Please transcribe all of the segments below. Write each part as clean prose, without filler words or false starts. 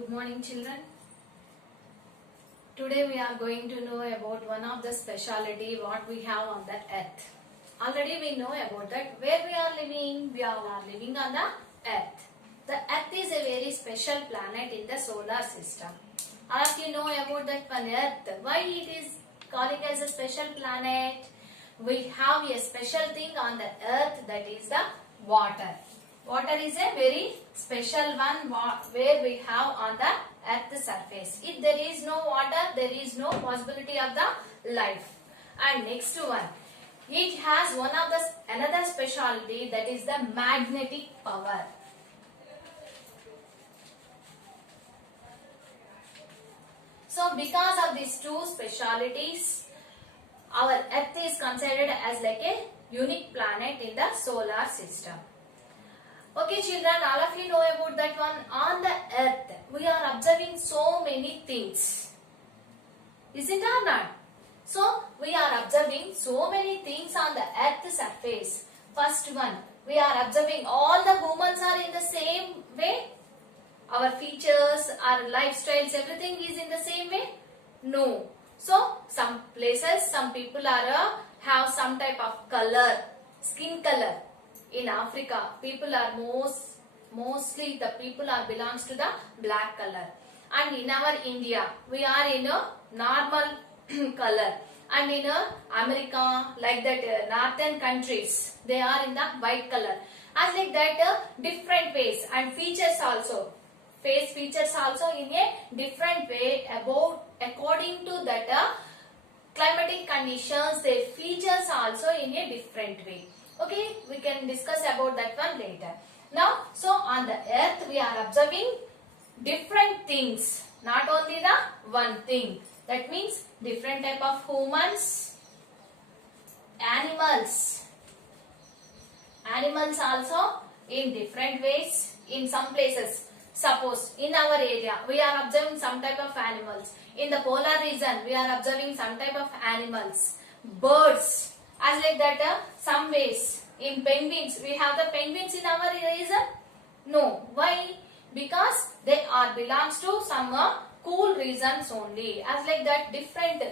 Good morning, children. Today we are going to know about one of the speciality what we have on the earth. Already we know about that. Where we are living? We all are living on the earth. The earth is a very special planet in the solar system. All of you know about that one earth. Why it is calling as a special planet? We have a special thing on the earth, that is the water. Water is a very special one where we have on the earth surface. If there is no water, there is no possibility of the life. And next one, it has one of the another specialty, that is the magnetic power. So because of these two specialities, our earth is considered as like a unique planet in the solar system. Okay children, all of you know about that one. On the earth, we are observing so many things. Is it or not? So, we are observing so many things on the earth surface. First one, we are observing all the humans are in the same way. Our features, our lifestyles, everything is in the same way? No. So, some places, some people are have some type of color, skin color. In Africa, people are mostly the people are belongs to the black color. And in our India, we are in a normal color. And in America, like that northern countries, they are in the white color. As like that different ways and features also. Face features also in a different way about according to that climatic conditions, their features also in a different way. Okay, we can discuss about that one later. Now, so on the earth we are observing different things, not only the one thing. That means different type of humans, animals also in different ways in some places. Suppose in our area we are observing some type of animals. In the polar region we are observing some type of animals, birds. As like that, some ways in penguins, we have the penguins in our region? No. Why? Because they are belongs to some cool regions only. As like that, different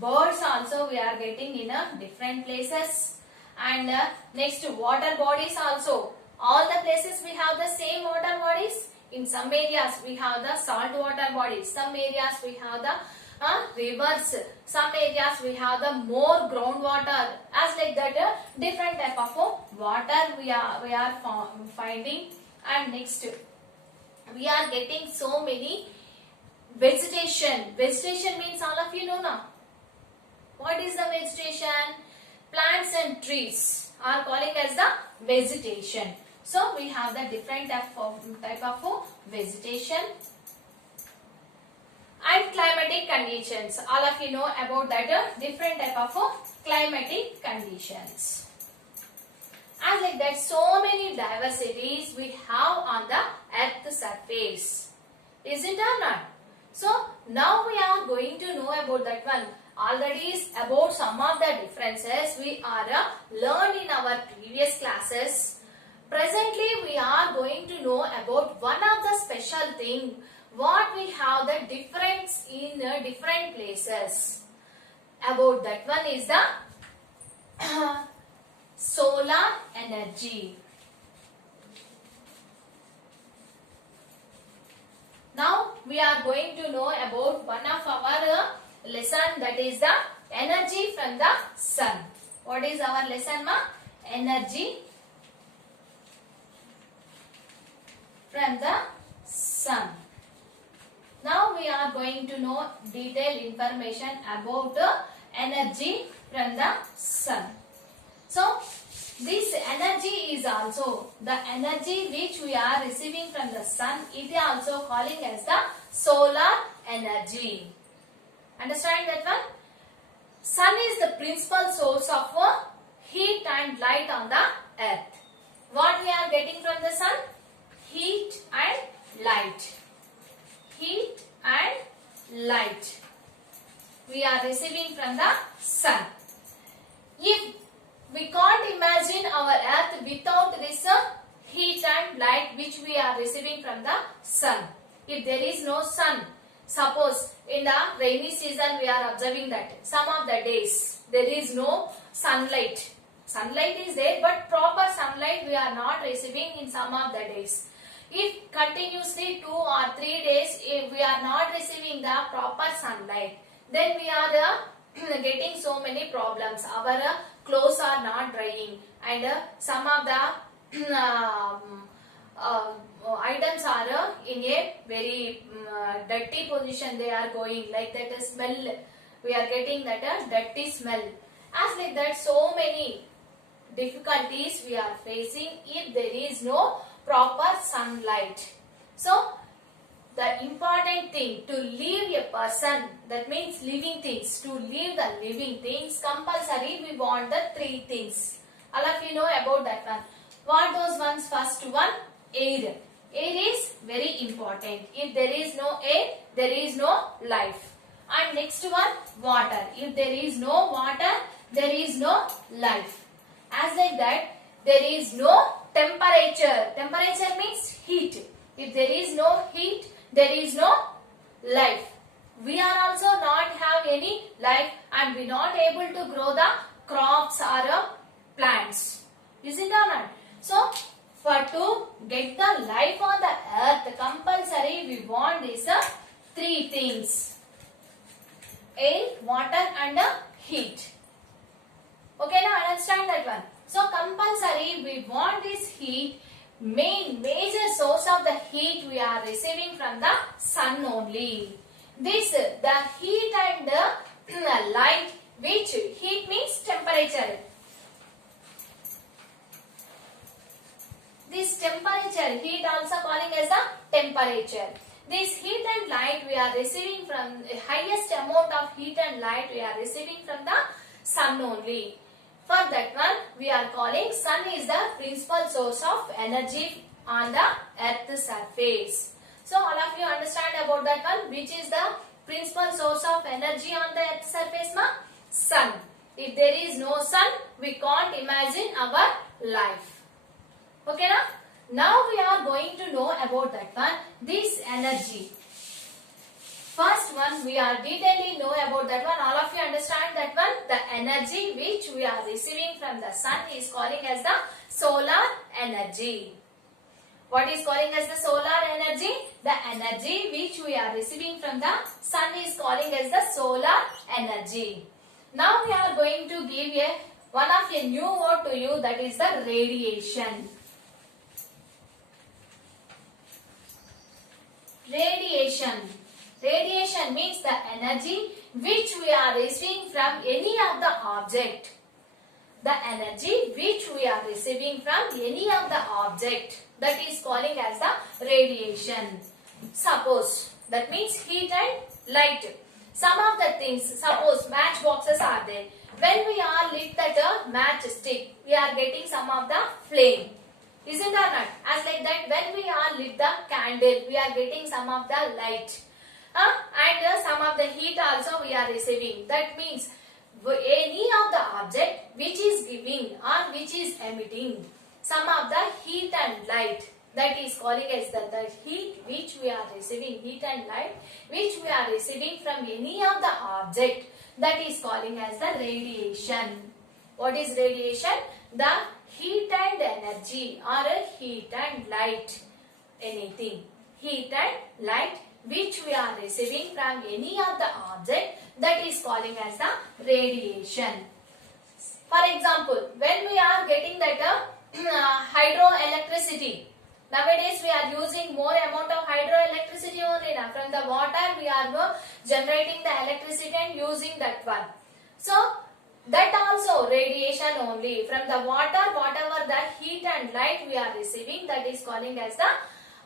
birds also we are getting in different places. And next, water bodies also. All the places we have the same water bodies. In some areas we have the salt water bodies. Some areas we have the rivers. Some areas we have the more groundwater. As like that, different type of water we are finding. And next, we are getting so many vegetation. Vegetation means all of you know now. What is the vegetation? Plants and trees are calling as the vegetation. So we have the different type of vegetation. And climatic conditions. All of you know about that different type of climatic conditions. As like that, so many diversities we have on the earth surface. Is it or not? So now we are going to know about that one. Already about some of the differences we are learned in our previous classes. Presently we are going to know about one of the special thing. What we have the difference in different places. About that one is the solar energy. Now we are going to know about one of our lesson, that is the energy from the sun. What is our lesson, ma? Energy from the sun. Now we are going to know detailed information about energy from the sun. So this energy is also the energy which we are receiving from the sun. It is also calling as the solar energy. Understand that one? Sun is the principal source of heat and light on the earth. What we are getting from the sun? Heat and light. Heat and light we are receiving from the sun. If we can't imagine our earth without this heat and light which we are receiving from the sun. if there is no sun. Suppose in the rainy season we are observing that some of the days there is no sunlight. Sunlight is there, but proper sunlight we are not receiving in some of the days. If continuously 2 or 3 days if we are not receiving the proper sunlight, then we are getting so many problems. Our clothes are not drying, and some of the items are in a very dirty position. They are going like that. Smell, we are getting that dirty smell. As like that, so many difficulties we are facing if there is no proper sunlight. So the important thing to live a person, that means living things, to live the living things, compulsory we want the 3 things. All of you know about that one. What those ones? First one, air. Air is very important. If there is no air, there is no life. And next one, water. If there is no water, there is no life. As like that, there is no temperature. Temperature means heat. If there is no heat, there is no life. We are also not have any life, and we not able to grow the crops or plants. Isn't it not? So, for to get the life on the earth, compulsory we want these 3 things: air, water and heat. Okay, now understand that one. So compulsory we want this heat. Major source of the heat we are receiving from the sun only. This the heat and the light, which heat means temperature. This temperature, heat also calling as the temperature. This heat and light we are receiving from, highest amount of heat and light we are receiving from the sun only. For that one, we are calling sun is the principal source of energy on the earth's surface. So all of you understand about that one, which is the principal source of energy on the earth's surface, ma? Sun. If there is no sun, we can't imagine our life. Okay, na? Now we are going to know about that one, this energy. First one, we are detailing know about that one. All of you understand that one. The energy which we are receiving from the sun is calling as the solar energy. What is calling as the solar energy? The energy which we are receiving from the sun is calling as the solar energy. Now we are going to give one of a new word to you, that is the radiation. Radiation. Radiation means the energy which we are receiving from any of the object. The energy which we are receiving from any of the object, that is calling as the radiation. Suppose, that means heat and light. Some of the things, suppose match boxes are there. When we are lit that match stick, we are getting some of the flame. Isn't or not? As like that, when we are lit the candle, we are getting some of the light. And some of the heat also we are receiving. That means any of the object which is giving or which is emitting some of the heat and light, that is calling as the heat which we are receiving, heat and light which we are receiving from any of the object, that is calling as the radiation. What is radiation? The heat and energy or heat and light, anything, heat and light which we are receiving from any of the object, that is calling as the radiation. For example, when we are getting that hydroelectricity, nowadays we are using more amount of hydroelectricity only. Now from the water we are generating the electricity and using that one. So that also radiation only. From the water, whatever the heat and light we are receiving, that is calling as the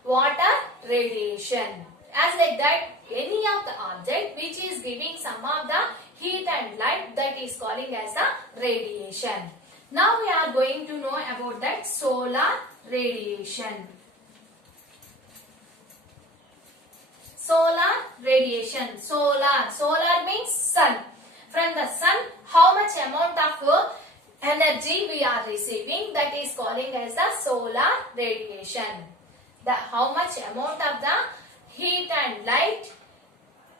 water radiation. As like that, any of the object which is giving some of the heat and light, that is calling as the radiation. Now we are going to know about that solar radiation. Solar radiation. Solar means sun. From the sun, how much amount of energy we are receiving, that is calling as the solar radiation. How much amount of the heat and light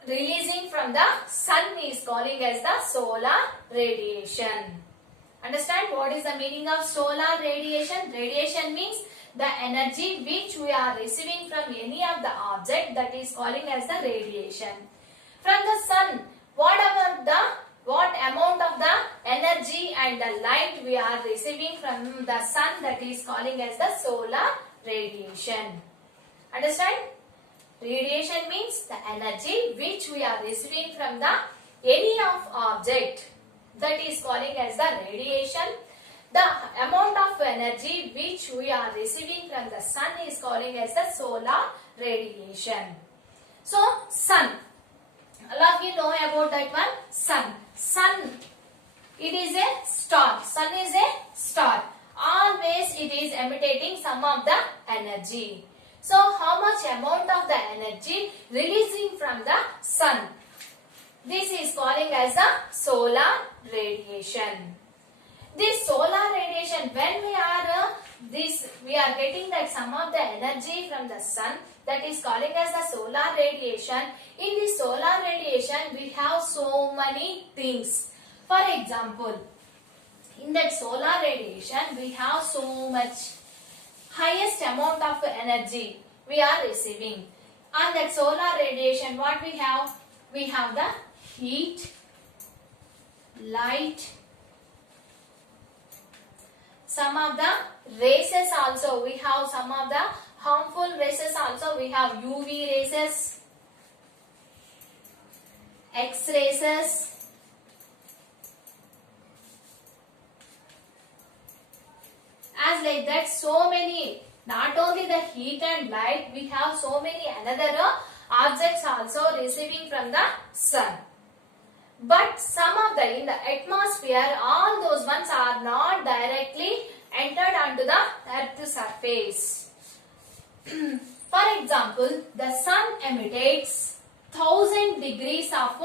releasing from the sun is calling as the solar radiation. Understand what is the meaning of solar radiation? Radiation means the energy which we are receiving from any of the object, that is calling as the radiation. From the sun, what amount of the energy and the light we are receiving from the sun, that is calling as the solar radiation. Understand? Radiation means the energy which we are receiving from the any of object, that is calling as the radiation. The amount of energy which we are receiving from the sun is calling as the solar radiation. So sun, all of you know about that one. Sun, it is a star. Sun is a star. Always it is emitting some of the energy. So how much amount of the energy releasing from the sun? This is calling as the solar radiation. This solar radiation, when we are getting that some of the energy from the sun, that is calling as the solar radiation. In the solar radiation, we have so many things. For example, in that solar radiation, we have so much highest amount of energy we are receiving. On that solar radiation, what we have? We have the heat, light, some of the races also. We have some of the harmful races also. We have UV races, X races, as like that, so many. Not only the heat and light, we have so many another objects also receiving from the sun. But some of the, in the atmosphere, all those ones are not directly entered onto the earth's surface. For example, the sun emits 1000 degrees of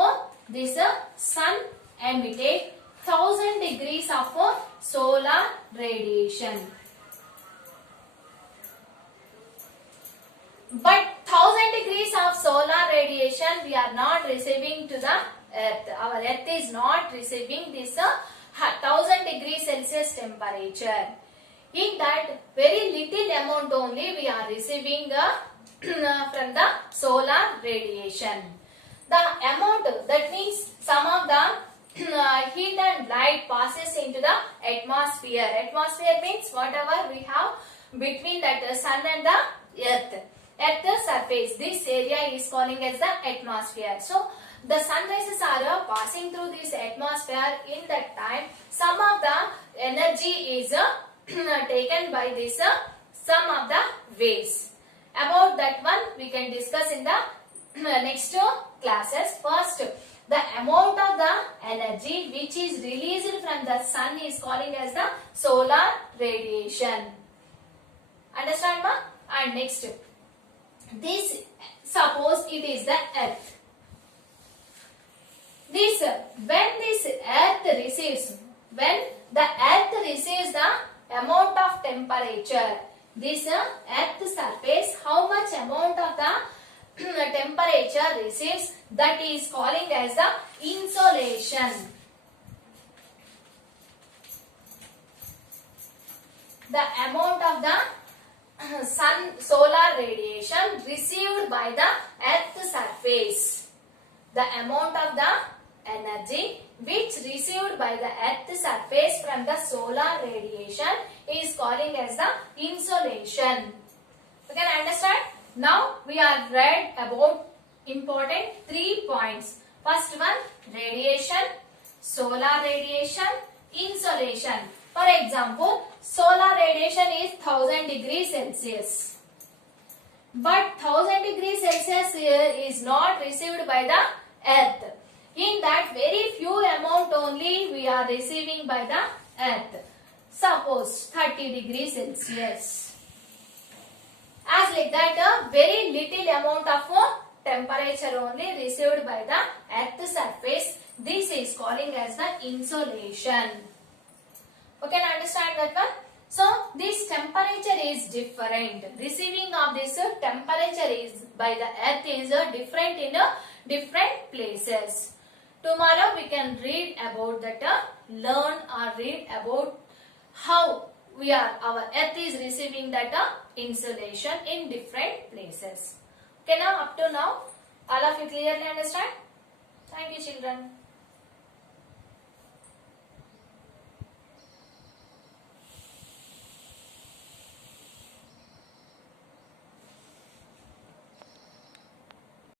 this sun emits 1000 degrees of solar radiation. But 1000 degrees of solar radiation we are not receiving to the earth. Our earth is not receiving this 1000 degrees Celsius temperature. In that, very little amount only we are receiving from the solar radiation. The amount, that means some of the heat and light passes into the atmosphere. Atmosphere means whatever we have between that sun and the earth. At the surface, this area is calling as the atmosphere. So the sun rays are passing through this atmosphere. In that time, some of the energy is taken by this some of the waves. About that one we can discuss in the next classes. First, the amount of the energy which is released from the sun is calling as the solar radiation. Understand, ma? And next, this, suppose it is the earth. This, when the earth receives the amount of temperature, this earth surface, how much amount of the temperature receives, that is calling as the insolation. The amount of the solar radiation received by the earth surface. The amount of the energy which received by the earth surface from the solar radiation is calling as the insolation. You can understand? Now we are read about important 3 points. First one, radiation, solar radiation, insolation. For example, solar radiation is 1000 degrees Celsius. But 1000 degrees Celsius is not received by the earth. In that, very few amount only we are receiving by the earth. Suppose 30 degrees Celsius. As like that, very little amount of temperature only received by the earth surface. This is calling as the insolation. You can understand that one? So this temperature is different. Receiving of this temperature is by the earth is different in different places. Tomorrow we can read about that, learn or read about how our earth is receiving that insolation in different places. Okay, now up to now all of you clearly understand? Thank you children.